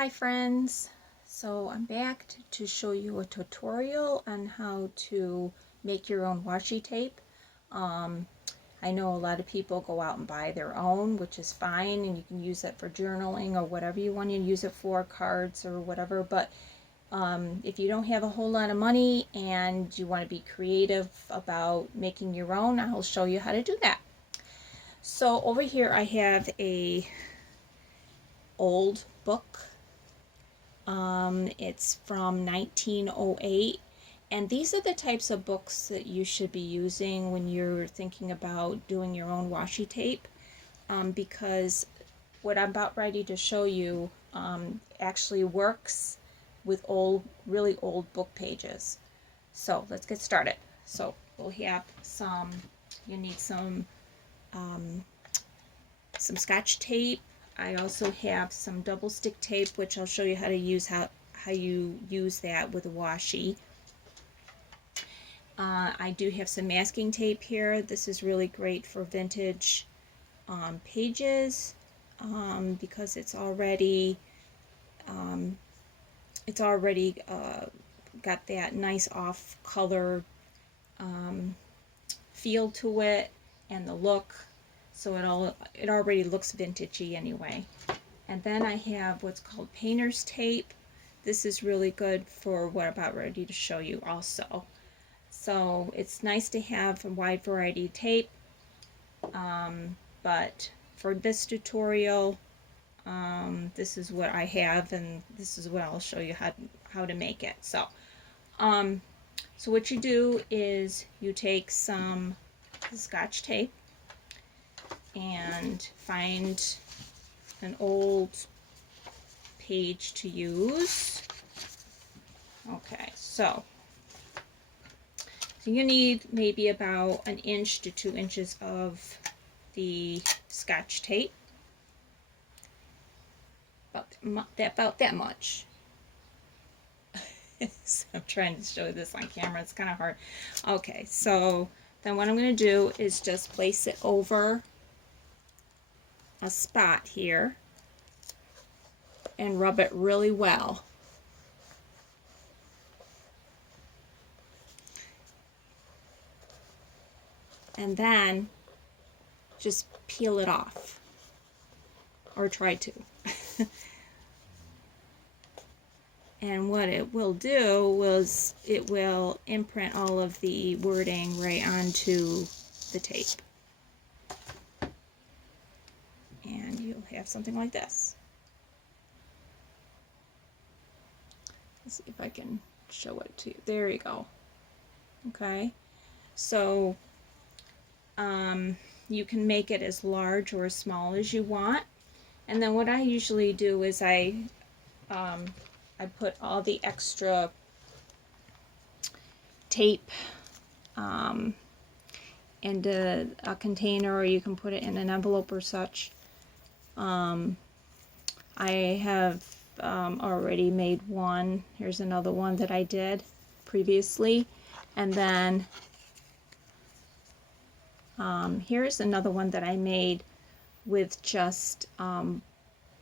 Hi friends, so I'm back to show you a tutorial on how to make your own washi tape. Um, I know a lot of people go out and buy their own, which is fine, and you can use it for journaling or whatever you want to use it for, cards or whatever, but if you don't have a whole lot of money and you want to be creative about making your own, I'll show you how to do that. So over here I have a old book. It's from 1908, and these are the types of books that you should be using when you're thinking about doing your own washi tape, because what I'm about ready to show you actually works with really old book pages. So let's get started. So we'll have you need um, some Scotch tape. I also have some double stick tape, which I'll show you how to use how you use that with a washi. I do have some masking tape here. This is really great for vintage pages because it's already got that nice off color feel to it and the look. So it already looks vintagey anyway. And then I have what's called painter's tape. This is really good for what I'm about ready to show you also. So it's nice to have a wide variety of tape, but for this tutorial, this is what I have, and this is what I'll show you how to make it. So what you do is you take some Scotch tape and find an old page to use. Okay, so you need maybe about 1 inch to 2 inches of the Scotch tape. About that much. So I'm trying to show this on camera. It's kind of hard. Okay, so then what I'm going to do is just place it over a spot here and rub it really well. And then just peel it off, or try to. And what it will do is it will imprint all of the wording right onto the tape. And you'll have something like this. Let's see if I can show it to you. There you go. Okay, so you can make it as large or as small as you want. And then what I usually do is I put all the extra tape into a container, or you can put it in an envelope or such. I have already made one. Here's another one that I did previously. And then here's another one that I made with just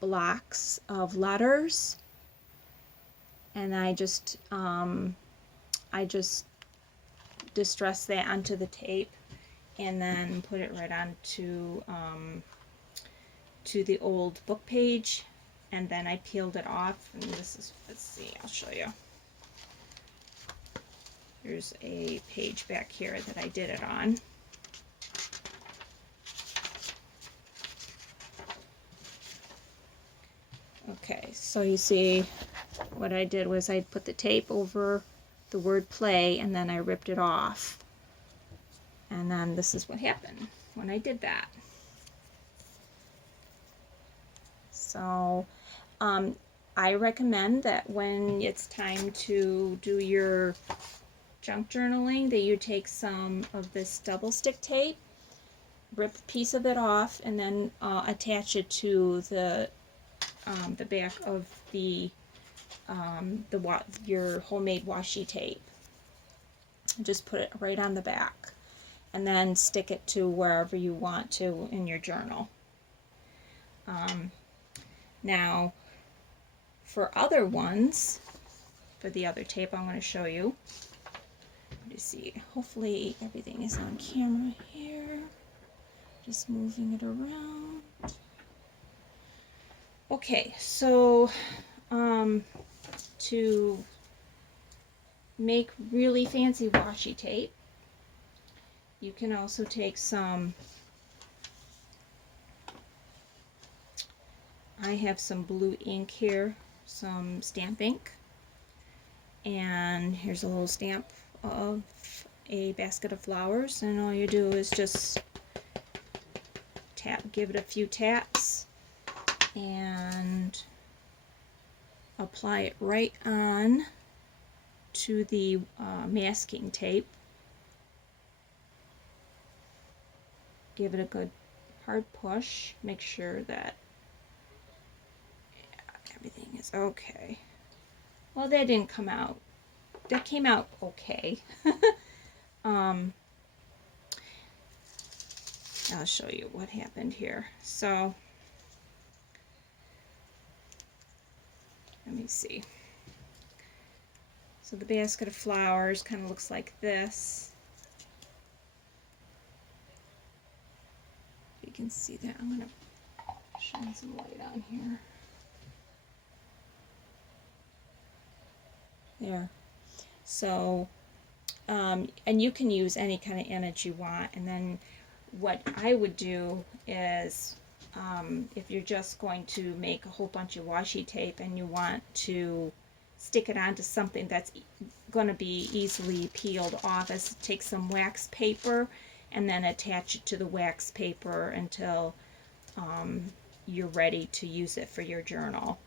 blocks of letters, and I just distress that onto the tape and then put it right onto to the old book page, and then I peeled it off. And this is, let's see, I'll show you. There's a page back here that I did it on. Okay, so you see what I did was I put the tape over the word play, and then I ripped it off. And then this is what happened when I did that. So I recommend that when it's time to do your junk journaling, that you take some of this double stick tape, rip a piece of it off, and then attach it to the back of your homemade washi tape. Just put it right on the back, and then stick it to wherever you want to in your journal. Now, for other ones, for the other tape I'm going to show you, let me see, hopefully everything is on camera here, just moving it around. Okay, so to make really fancy washi tape, you can also take some, I have some blue ink here, some stamp ink, and here's a little stamp of a basket of flowers, and all you do is just give it a few taps and apply it right on to the masking tape. Give it a good hard push, make sure that everything is okay. Well, that didn't come out. That came out okay. I'll show you what happened here. So, let me see. So the basket of flowers kind of looks like this. You can see that. I'm going to shine some light on here. There. So, and you can use any kind of image you want. And then what I would do is, if you're just going to make a whole bunch of washi tape and you want to stick it onto something that's going to be easily peeled off, is take some wax paper and then attach it to the wax paper until you're ready to use it for your journal.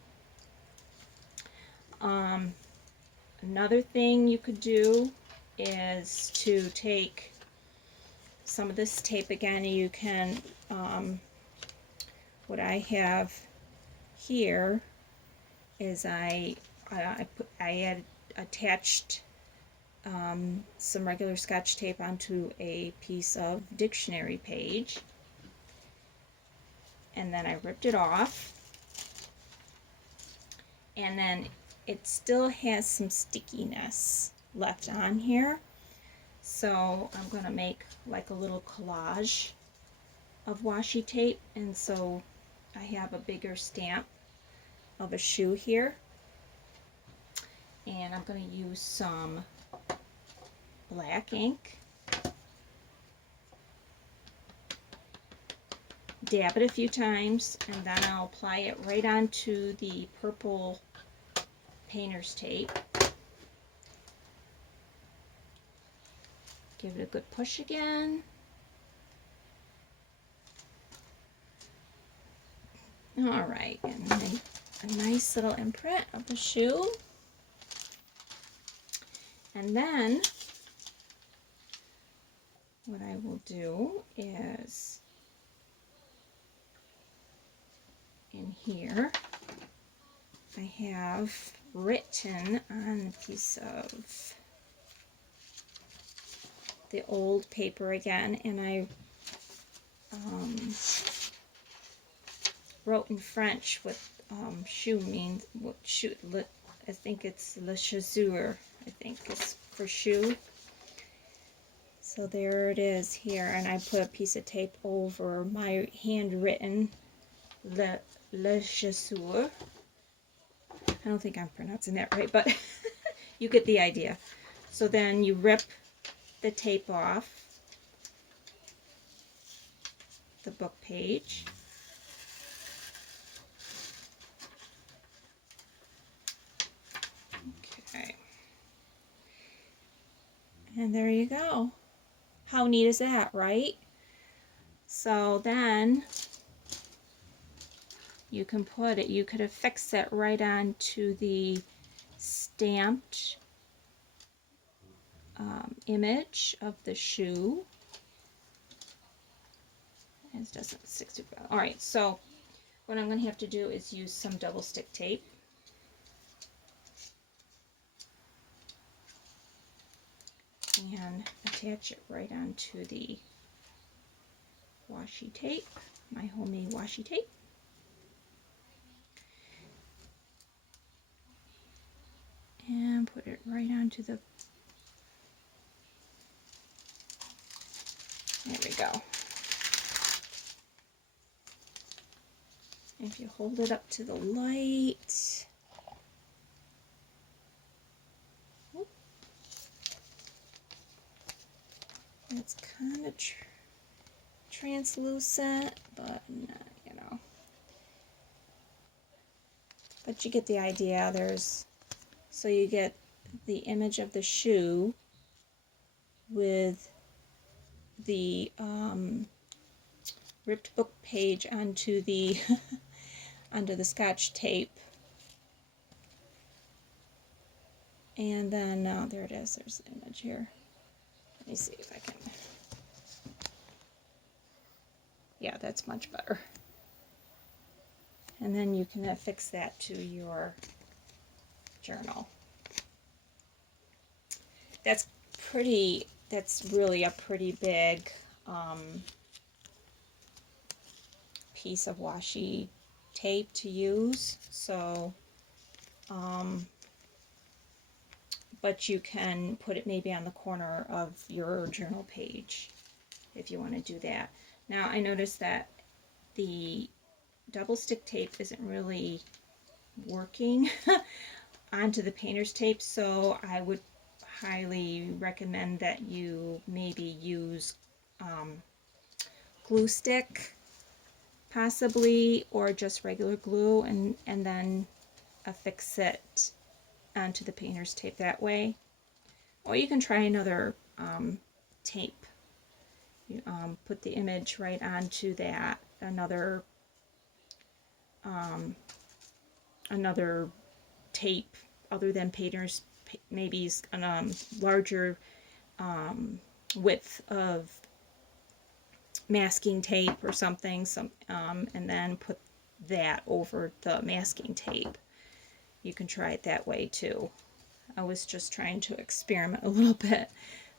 Another thing you could do is to take some of this tape again. You can, what I have here is I had attached some regular Scotch tape onto a piece of dictionary page, and then I ripped it off, and then it still has some stickiness left on here, so I'm going to make like a little collage of washi tape. And so I have a bigger stamp of a shoe here, and I'm going to use some black ink, dab it a few times, and then I'll apply it right onto the purple painter's tape. Give it a good push again. Alright, and make a nice little imprint of the shoe. And then what I will do is, in here, I have written on a piece of the old paper again, and I wrote in French what shoe means. What shoe? I think it's le chaussure. I think it's for shoe. So there it is here, and I put a piece of tape over my handwritten le chaussure. I don't think I'm pronouncing that right, but you get the idea. So then you rip the tape off the book page. Okay. And there you go. How neat is that, right? So then you can put it, you could affix it right onto the stamped image of the shoe. It doesn't stick to well. Alright, so what I'm going to have to do is use some double stick tape. And attach it right onto the washi tape, my homemade washi tape. and put it right onto the, there we go. If you hold it up to the light, it's kind of translucent, but not, you know. But you get the idea. There's, so you get the image of the shoe with the ripped book page onto the onto the Scotch tape, and then there it is. There's the image here. Let me see if I can. Yeah, that's much better. And then you can affix that to your journal. That's pretty. That's really a pretty big piece of washi tape to use. So, but you can put it maybe on the corner of your journal page if you want to do that. Now I noticed that the double stick tape isn't really working onto the painter's tape, so I would highly recommend that you maybe use glue stick possibly, or just regular glue, and then affix it onto the painter's tape that way. Or you can try another tape. You put the image right onto that, another tape other than painter's, maybe a larger width of masking tape or something, and then put that over the masking tape. You can try it that way too. I was just trying to experiment a little bit.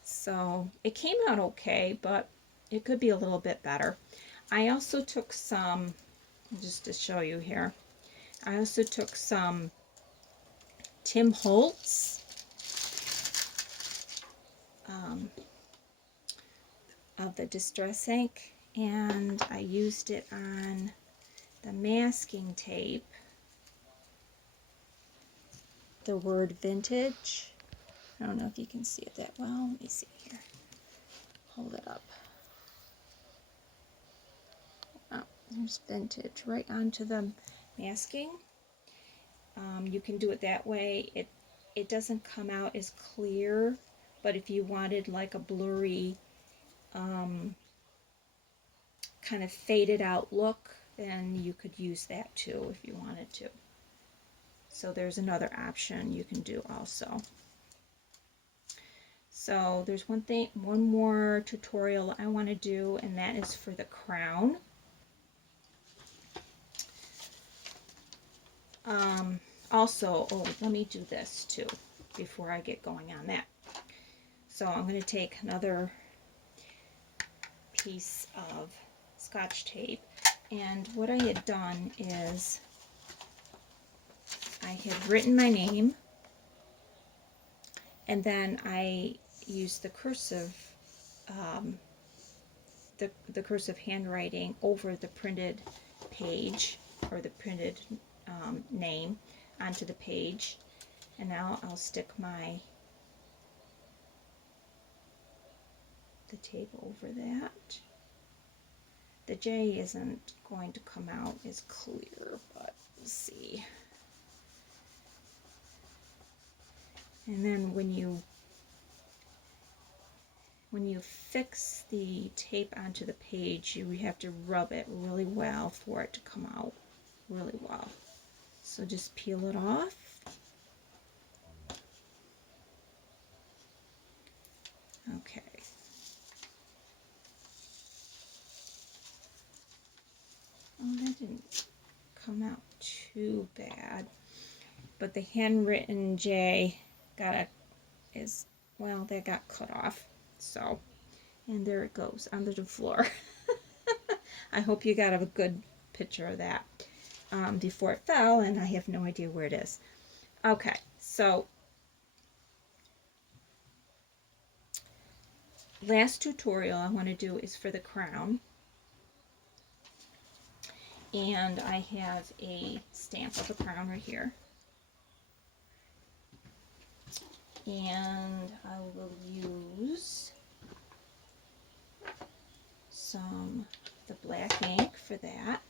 So it came out okay, but it could be a little bit better. I also took some, just to show you here, I also took some Tim Holtz of the Distress ink, and I used it on the masking tape, the word vintage. I don't know if you can see it that well. Let me see here. Hold it up. Oh, there's vintage right onto the masking. You can do it that way. It doesn't come out as clear, but if you wanted like a blurry kind of faded out look, then you could use that too if you wanted to. So there's another option you can do also. So there's one more tutorial I want to do, and that is for the crown. Also, oh, let me do this too before I get going on that. So I'm going to take another piece of Scotch tape, and what I had done is I had written my name, and then I used the cursive the cursive handwriting over the printed page, or the printed name onto the page. And now I'll stick the tape over that. The J isn't going to come out as clear, but we'll see. And then when you fix the tape onto the page, you have to rub it really well for it to come out really well. So just peel it off. Okay. Oh, that didn't come out too bad. But the handwritten J that got cut off. So, and there it goes onto the floor. I hope you got a good picture of that before it fell, and I have no idea where it is. Okay, so last tutorial I want to do is for the crown. And I have a stamp of a crown right here. And I will use some of the black ink for that.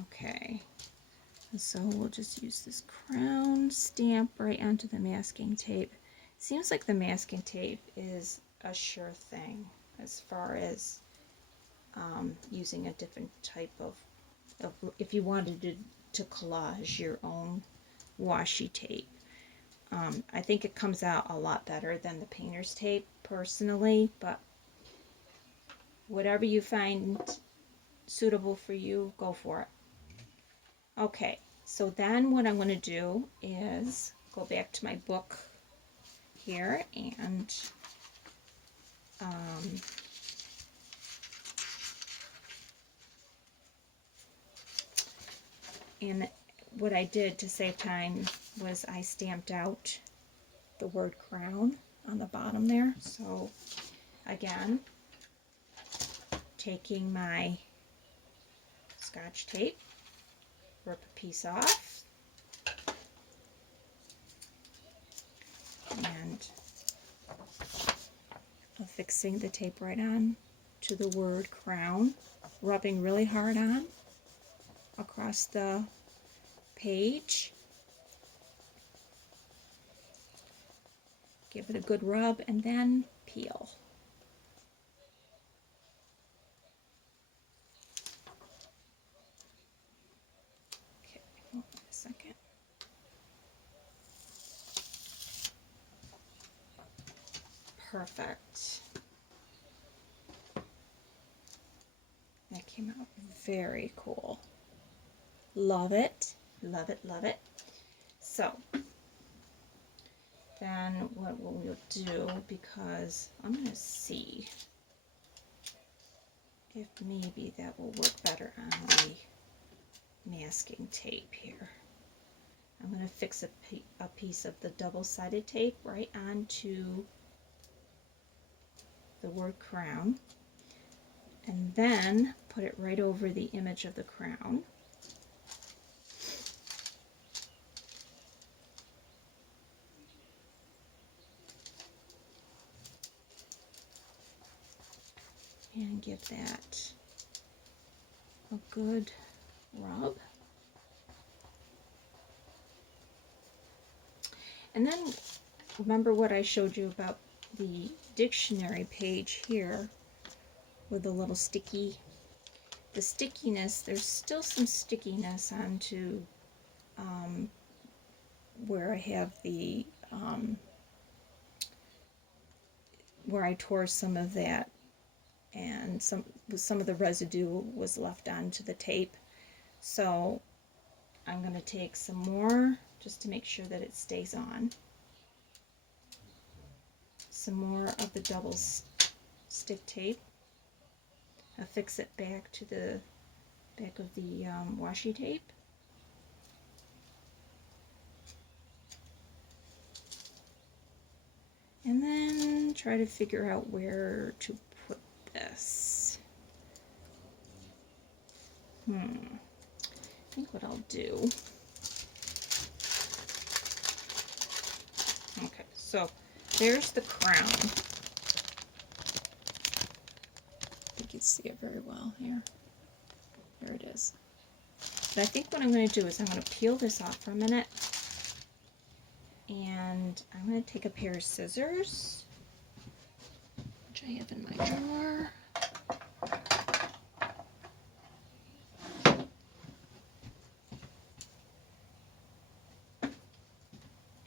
Okay, so we'll just use this crown stamp right onto the masking tape. Seems like the masking tape is a sure thing as far as using a different type of if you wanted to collage your own washi tape. I think it comes out a lot better than the painter's tape personally, but whatever you find suitable for you, go for it. Okay, so then what I'm going to do is go back to my book here and what I did to save time was I stamped out the word crown on the bottom there. So again, taking my Scotch tape, rip a piece off, and affixing the tape right on to the word crown, rubbing really hard on across the page. Give it a good rub and then peel. Okay, hold on a second. Perfect. That came out very cool. Love it, love it, love it. So then what we'll do, because I'm going to see if maybe that will work better on the masking tape here. I'm going to fix a piece of the double-sided tape right onto the word crown, and then put it right over the image of the crown. And give that a good rub. And then remember what I showed you about the dictionary page here with the little the stickiness, there's still some stickiness onto where I have the, where I tore some of that, and some of the residue was left onto the tape. So I'm going to take some more just to make sure that it stays on. Some more of the double stick tape. Affix it back to the back of the washi tape. And then try to figure out where to put this. I think what I'll do. Okay, so there's the crown. You can see it very well here. There it is. But I think what I'm going to do is I'm going to peel this off for a minute. And I'm going to take a pair of scissors, which I have in my drawer.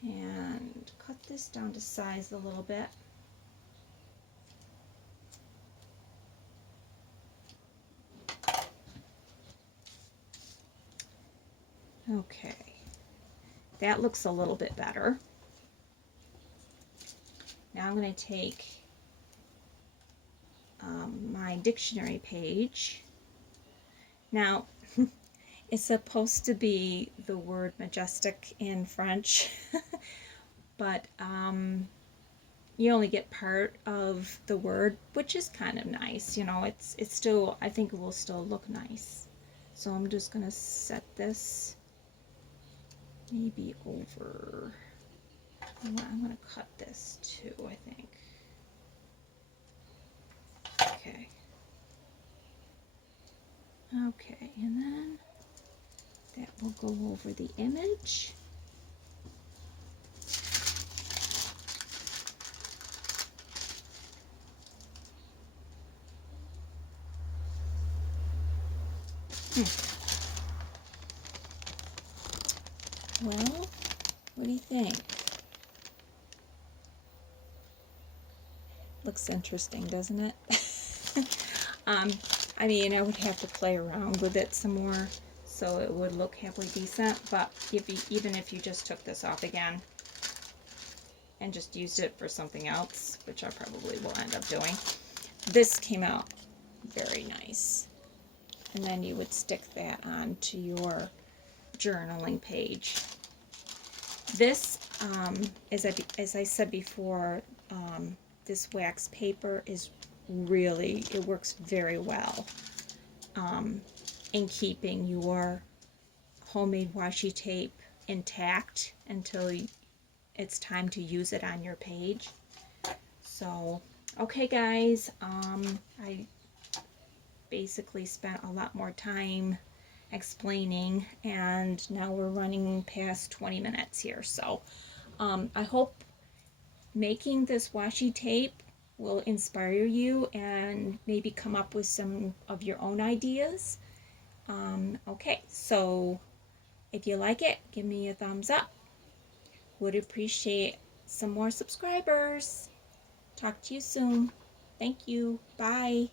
And cut this down to size a little bit. Okay, that looks a little bit better. Now I'm going to take my dictionary page. Now, it's supposed to be the word majestic in French, but you only get part of the word, which is kind of nice. You know, it's still, I think it will still look nice. So I'm just gonna set this maybe over. I'm gonna cut this too, I think. Okay. Okay, and then that will go over the image. Well, what do you think? Looks interesting, doesn't it? I mean, I would have to play around with it some more so it would look halfway decent, but even if you just took this off again and just used it for something else, which I probably will end up doing, this came out very nice. And then you would stick that onto your journaling page. This, as I said before, this wax paper is really, it works very well in keeping your homemade washi tape intact until it's time to use it on your page. So, okay guys, I basically spent a lot more time explaining, and now we're running past 20 minutes here. So I hope making this washi tape will inspire you and maybe come up with some of your own ideas. Okay, so if you like it, give me a thumbs up. Would appreciate some more subscribers. Talk to you soon. Thank you. Bye.